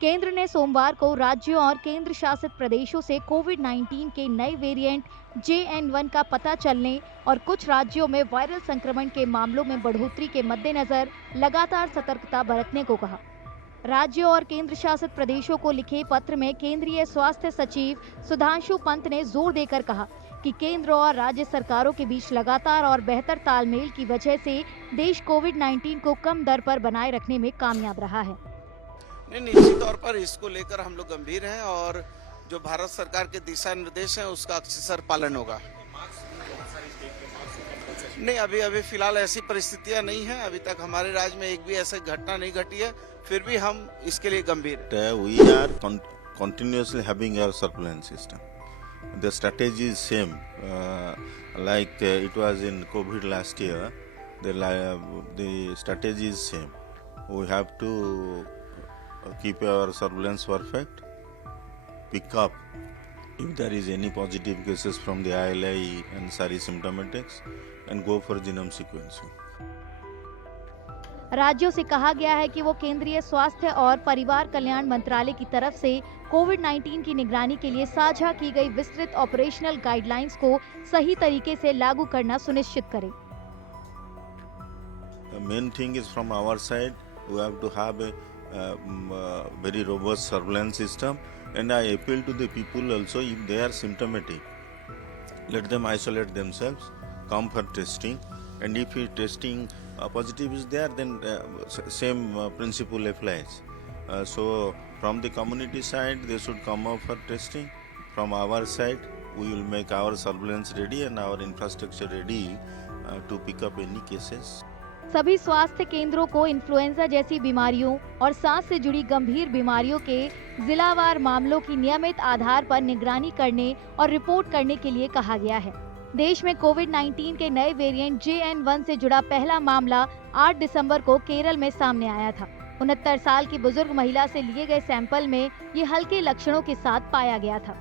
केंद्र ने सोमवार को राज्यों और केंद्र शासित प्रदेशों से कोविड-19 के नए वेरिएंट JN1 का पता चलने और कुछ राज्यों में वायरल संक्रमण के मामलों में बढ़ोतरी के मद्देनजर लगातार सतर्कता बरतने को कहा। राज्यों और केंद्र शासित प्रदेशों को लिखे पत्र में केंद्रीय स्वास्थ्य सचिव सुधांशु पंत ने जोर देकर कहा कि केंद्र और राज्य सरकारों के बीच लगातार और बेहतर तालमेल की वजह से देश कोविड-19 को कम दर पर बनाए रखने में कामयाब रहा है। नहीं, निश्चित तौर पर इसको लेकर हम लोग गंभीर हैं और जो भारत सरकार के दिशा निर्देश हैं उसका अक्षरशः पालन होगा। नहीं, अभी फिलहाल ऐसी परिस्थितियां नहीं है। अभी तक हमारे राज्य में एक भी ऐसी घटना नहीं घटी है, फिर भी हम इसके लिए गंभीर हैं। We are continuously having our surveillance system. The strategy is same, like it was in COVID last year. The strategy is same. We have to keep our surveillance perfect, pick up if there is any positive cases from the ILI and SARI symptomatics, and go for genome sequencing. राज्यों से कहा गया है कि वो केंद्रीय स्वास्थ्य और परिवार कल्याण मंत्रालय की तरफ से कोविड-19 की निगरानी के लिए साझा की गई विस्तृत ऑपरेशनल गाइडलाइंस को सही तरीके से लागू करना सुनिश्चित करें। The main thing is from our side, we have to have a very robust surveillance system, and I appeal to the people also, if they are symptomatic, let them isolate themselves, come for testing, and if testing positive is there, then same principle applies. So from the community side, they should come up for testing. From our side, we will make our surveillance ready and our infrastructure ready to pick up any cases. सभी स्वास्थ्य केंद्रों को influenza जैसी बीमारियों और सांस से जुड़ी गंभीर बीमारियों के जिलावार मामलों की नियमित आधार पर निगरानी करने और रिपोर्ट करने के लिए कहा गया है। देश में कोविड-19 के नए वेरिएंट JN1 से जुड़ा पहला मामला 8 दिसंबर को केरल में सामने आया था। 69 साल की बुजुर्ग महिला से लिए गए सैंपल में ये हल्के लक्षणों के साथ पाया गया था।